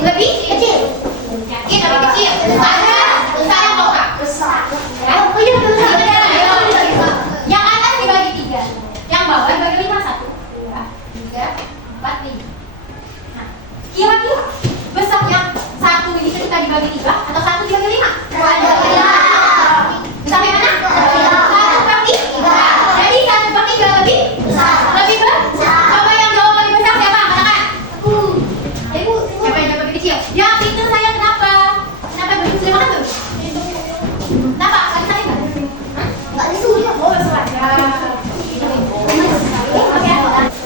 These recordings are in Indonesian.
Lebih kecil. Yakin lebih kecil. Ada besar yang mau kak? Besar. Oh iya besar. Yang atas dibagi 3, yang bawah dibagi 5. 1, 2, 3, 4, 5. Nah, kira-kira besar yang 1 ini ketika dibagi 3 atau 1 dibagi 5? Sampai mana? 1/3. Jadi 1/3 lebih besar. Lebih besar. Coba yang jawab lebih besar siapa? Katakan. Ibu. Siapa yang jawab lebih kecil? Yang itu saya kenapa? Kenapa belum bisa makan tuh? Kenapa? Lagi sakit nggak? Nggak disuruh. Oh, sengaja.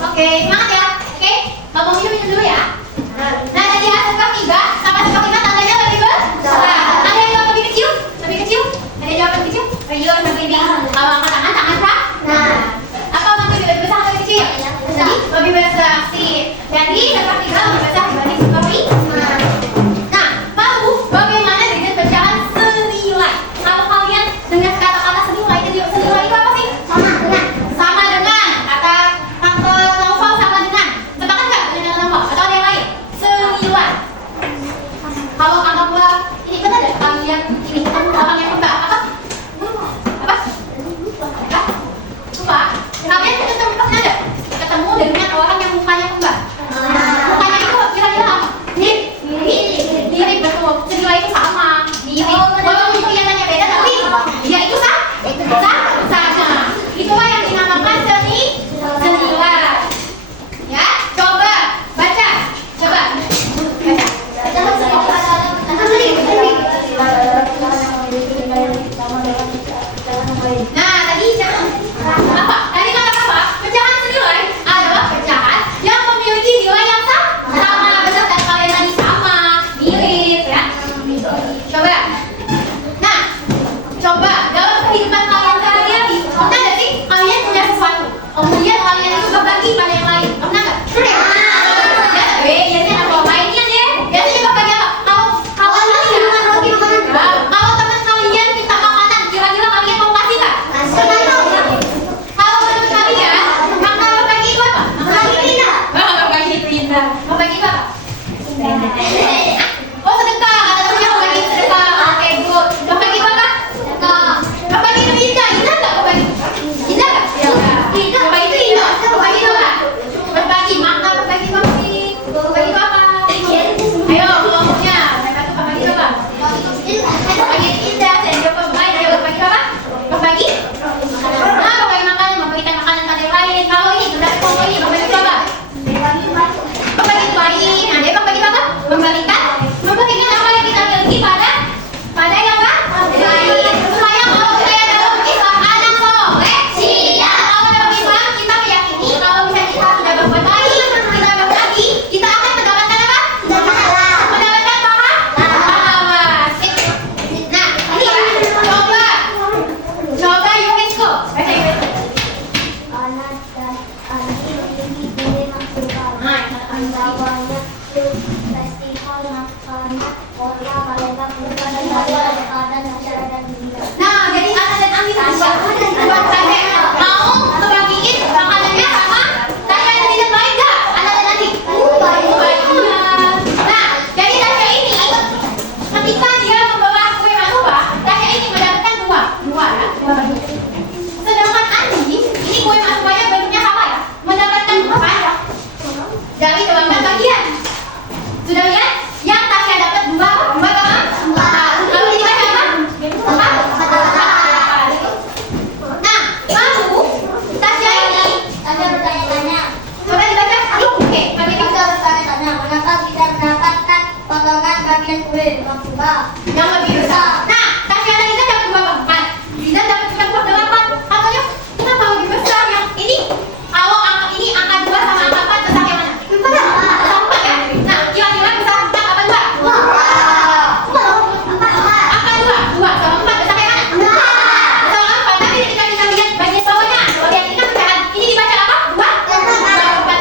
Oke, semangat ya. Oke, mau minum dulu ya. Nah, tadi 1/3 sama 1/5 tandanya lebih besar. Ada yang jawab lebih kecil? Lebih kecil? Ada yang jawab lebih kecil? Ayo, sampai ini. Kalau angkat tangan sah. Nah, apa maksudnya lebih besar atau lebih kecil? Lebih besar sih. Jadi 1/3 lebih besar dibanding 1/5. Nah, lalu bagaimana dengan pecahan senilai? Kalau kalian dengar kata-kata senilai itu apa sih? Sama dengan kata Novel sama dengan. Sepakat nggak dengan Novel? Atau ada yang lain? Senilai. Kalau anggaplah ini benar deh kalian ini orang yang enggak apa? Lupa. Kalian pernah ada ketemu dengan orang yang mukanya kembar? Mukanya itu kira-kira apa? Mirip betul. Senilai itu sama. Mirip. Walaupun kelihatannya beda tapi dia itu sama. Itulah yang dinamakan senilai. Ya, coba baca. Coba. Nah, tadi apa? Tadi kata apa? Pecahan senilai adalah pecahan yang memiliki nilai yang sama. Benar kan kalian tadi sama, mirip ya. Coba. Nah, coba dalam kehidupan kalian sehari-hari, pernah nggak sih kalian punya sesuatu, kemudian kalian itu berbagi pada yang lain? Pernah nggak? Biasanya apa? Mainnya deh. Biasanya berbagi apa? Kalau teman kalian minta makanan, kira-kira kalian mau kasih nggak? Kalau menurut kalian, maka berbagi itu apa? Berbagi itu indah. Berbagi itu apa? Oh, sedekah. Kata temannya berbagi itu sedekah. Oke, good. Berbagi itu apa? Berbagi itu indah. Indah nggak berbagi? Indah nggak? Berbagi itu indah. Berbagi itu apa? Berbagi makna berbagi itu apa sih? Berbagi itu apa? Ayo, kelompoknya. Mereka tuh berbagi itu apa? Berbagi itu indah. Dan jawab baik. Ayo, berbagi itu apa? Berbagi? Nah, berbagi makanan, memberikan makanan pada yang lain. Kalau ini, sudah kelompok ini, berbagi itu apa? Berbagi itu baik. Nah, dia berbagi itu apa? Memberikan apa yang kita miliki pada yang lain. Supaya kalau kita dalam Islam anak soleh, kalau dalam Islam kita meyakini kalau misalnya kita sudah berbuat baik, kita berbagi, kita akan mendapatkan apa? Mendapatkan pahala. Nah, ini coba UNESCO. Baca UNESCO. Nah, jadi Ana dan Ami buat Tadek mau ngebagiin makanannya sama Tasya dan tidak baik nggak? Ana dan Ami? Baik. Nah, jadi Tasya ini ketika dia membawa kue masuba, Tasya ini mendapatkan dua bagi. Sedangkan Andi, ini kue masubanya bentuknya sama ya, mendapatkan 4 dari 12 bagian. Sudah lihat? Yang Tasya dapat 2 kalau ini baca apa? Nah, lalu Tasya ini bertanya-tanya. Coba dibaca. Oke, kami bisa bertanya-tanya. Mengapa kita mendapatkan potongan bagian kue yang lebih besar? Nah, Tasya tadi kan dapat 2/4. Bisa dapat 3/8. Katanya kenapa lebih besar yang ini? Kalau angka ini angka 2 sama angka 4 besar yang mana? 4 ya? Nah, kira-kira besar 4 apa 2? Angka 2 sama 4 besar yang mana? Besar 4. Tapi ketika kita lihat bagian bawahnya, bagian ini kan pecahan. Ini dibaca apa? 2?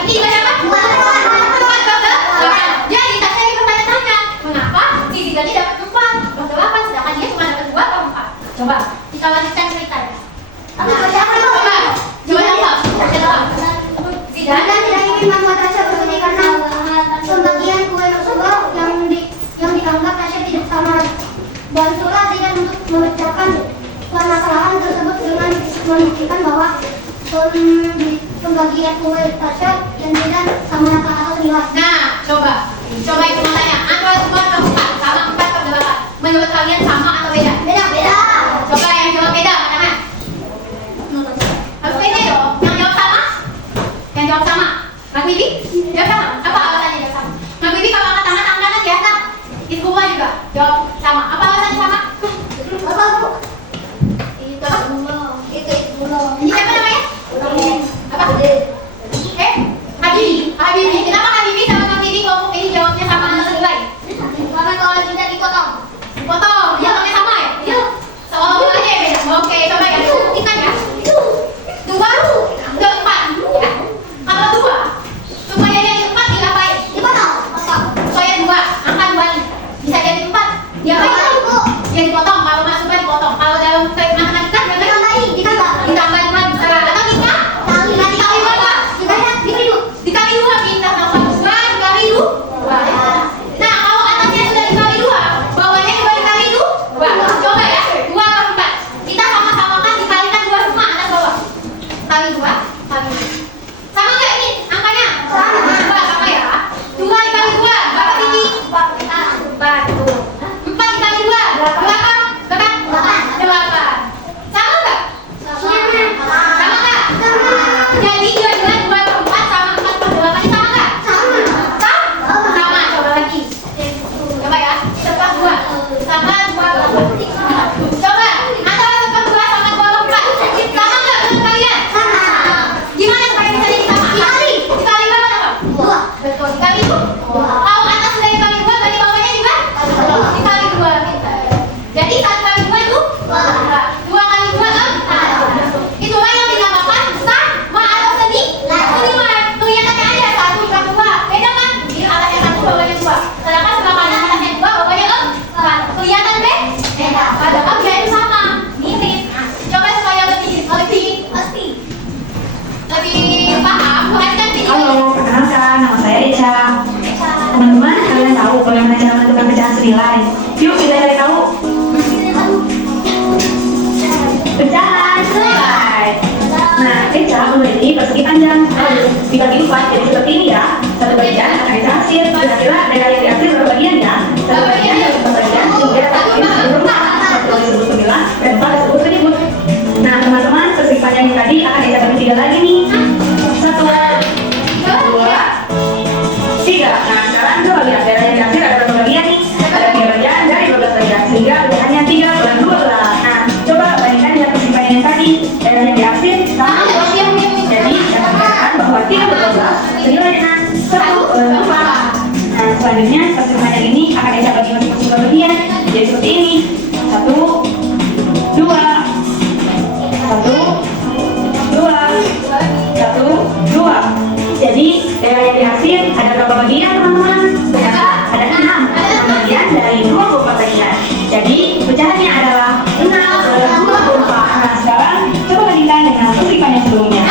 Ini dibaca apa? 4. Jadi Tasya ini bertanya-tanya, mengapa si Zidane dapat 4/8 sedangkan dia cuma dapat 2/4? Coba kita lanjutkan cerita ya. Coba Zidane tidak ingin membuat Tasya bersedih karena pembagian kue tersebut yang Bantulah dengan untuk memecahkan permasalahan tersebut dengan membuktikan bahwa pembagian kualitasnya dan tidak sama atau nilai. Nah, coba itu tanya. Antara 4 per 4 sama 4 per 8. Menurut kalian sama atau beda? Beda. Coba yang jawab beda, mana? Harus beda dong. Yang jawab sama? Yang jawab sama? Mas Bibi? Jawab sama? Apa alasannya jawab sama? Mas Bibi kalau angkat tangan angkat aja kan? Itu juga jawab sama. Apa alasannya sama? Apa bu? Itu belum. Itu belum. Ini siapa namanya? Apa? Habibi. Kenapa Habibi sama Mas Bibi kelompok ini jawabnya sama atau nilai? Karena kalau tidak dipotong. Potong, ya namanya sama ya? Iya. Soal aja ya beda. Oke, coba ya. Ikan ya. 2, enggak 4. Ya. Kalau 2, supaya jadi 4 diapain? Dipotong. Supaya 2, angka 2 nih. Bisa jadi 4. Diapain? Ya dipotong. Kalau nggak suka dipotong. Kalau dalam matematika ditambah 2 bisa. Atau kita? Dikali berapa? Dikali 2 pindah sama 2 dikali 2. Nah, kalau atasnya sudah dikali 2, bawahnya juga dikali 2. Coba ya, 2 per 4. Kita sama-samakan dikalikan 2 semua atas bawah. Kali 2, kali 2. Sama nggak ini angkanya? Sama ya. 2 dikali 2, berapa sini? 4 tuh. 4 dikali 2, berapa? 8. Sama nggak? Sama nggak? Jadi dua-dua 2 per 4 sama 4 per 8 sama nggak? Sama. Coba lagi. Coba ya. 1 per 2 sama 2 per 4. Coba antara 1 per 2 sama 2 per 4. Sama nggak menurut kalian? Gimana supaya bisa jadi sama? Dikali berapa dapat? 2. Betul. Dikali 2. Kalau atas sudah dikali 2, berarti bawahnya juga dikali 2. Jadi 1 kali 2 itu 2 kali 2 4. Itulah yang dinamakan sama atau senilai. Kelihatannya aja 1 per 2. Beda kan? Ini atasnya 1, bawahnya 2. Sedangkan sebelah kanan atasnya 2, bawahnya 4. Kelihatan beda? Padahal dia itu sama. Mirip. Coba supaya lebih pasti. Lebih paham. Bukan kan video. Halo, perkenalkan, nama saya Eca. Teman-teman, kalian tahu bagaimana cara menentukan pecahan senilai? Yuk, kita cari tahu. Pecahan senilai. Nah, Eca memiliki persegi panjang. Dibagi 4 jadi seperti ini ya. Satu bagian akan Eca hasil. Kira-kira dari yang dihasil berapa bagian ya? Satu bagian dari pembagian sehingga disebut sembilan dan 4 disebut penyebut. Nah, teman-teman, persegi panjang ini tadi akan Eca bagi 3 lagi nih. 1, 2, 3. Nah, sekarang coba lihat dari yang dihasil ada berapa bagian nih? Ada 3 bagian dari 12 bagian sehingga pecahannya 3 per 12. Nah, coba bandingkan dengan persegi panjang yang tadi. Dari yang dihasil sama. Jadi, dapat dikatakan bahwa 3 per 12 senilai dengan 1 per 2. Nah, selanjutnya persegi panjang ini akan Eca bagi masing-masing bagian. Jadi seperti ini. 1, 2, 1, 2, 1, 2. Jadi dari yang dihasil ada berapa bagian teman-teman? Ada 6. Kemudian dari 24 bagian. Jadi pecahannya adalah 6 per 24. Nah, sekarang coba bandingkan dengan persegi panjang sebelumnya.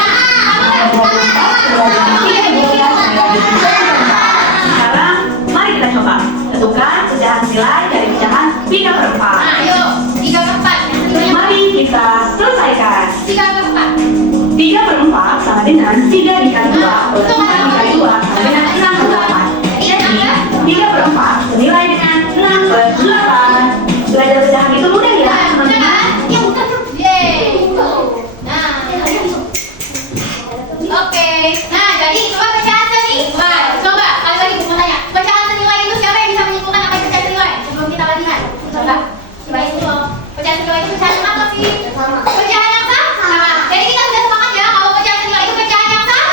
Sekarang mari kita coba tentukan pecahan senilai dari pecahan 3 per 4. Ayo, 3 per 4. Mari kita selesaikan. 3 per 4. 3 per 4 sama dengan 3 dikali 2 per 4 dikali 2 sama dengan 6 per 8. Jadi 3 per 4 senilai dengan 6 per 8. Belajar pecahan itu mudah ya teman-teman. Oke. Nah, jadi coba pecahan senilai. Coba kali lagi mau tanya. Pecahan senilai itu siapa yang bisa menyimpulkan apa itu pecahan senilai? Sebelum kita latihan. Coba itu. Pecahan senilai itu pecahan apa sih? Pecahan yang sama. Jadi kita sudah sepakat ya kalau pecahan senilai itu pecahan yang sama.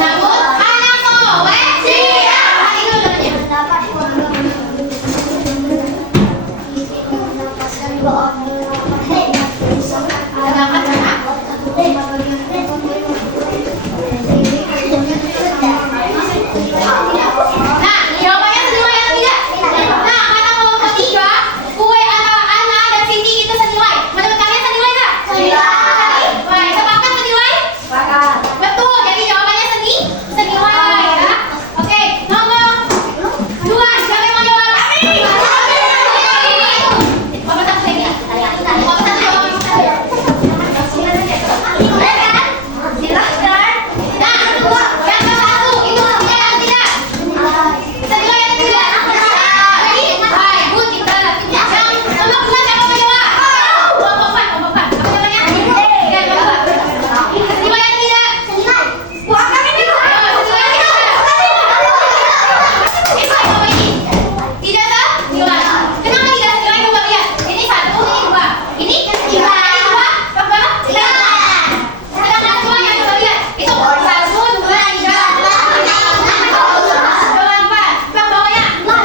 Namun anak soleh siap. Ini namanya. Sedangkan anak Nah, jawabannya senilai atau tidak? Nah, kata kelompok ketiga, kue antara Ana dan Cindy itu senilai. Menurut kalian senilai nggak? Senilai. Baik, sepakat senilai? Betul, jadi jawabannya senilai ya. Oke, nomor 2, siapa yang mau jawab? Nomor 1 lagi ya? Nomor 1 jawab. Silahkan. Nah, yang ke-1 itu senilai atau tidak? Senilai atau tidak? Baik, good, pintar. Yang nomor 2 siapa mau jawab? Kelompok 4. Apa jawabannya? Ya, kelompok 4. Senilai atau tidak? Tidak senilai. Kenapa tidak senilai? Coba lihat. Ini 1, ini 2. Ini 2. Coba lihat. Sedangkan semuanya coba lihat. Itu 1, 2, 3, 4. Coba 4. Yang bawahnya 2, 11.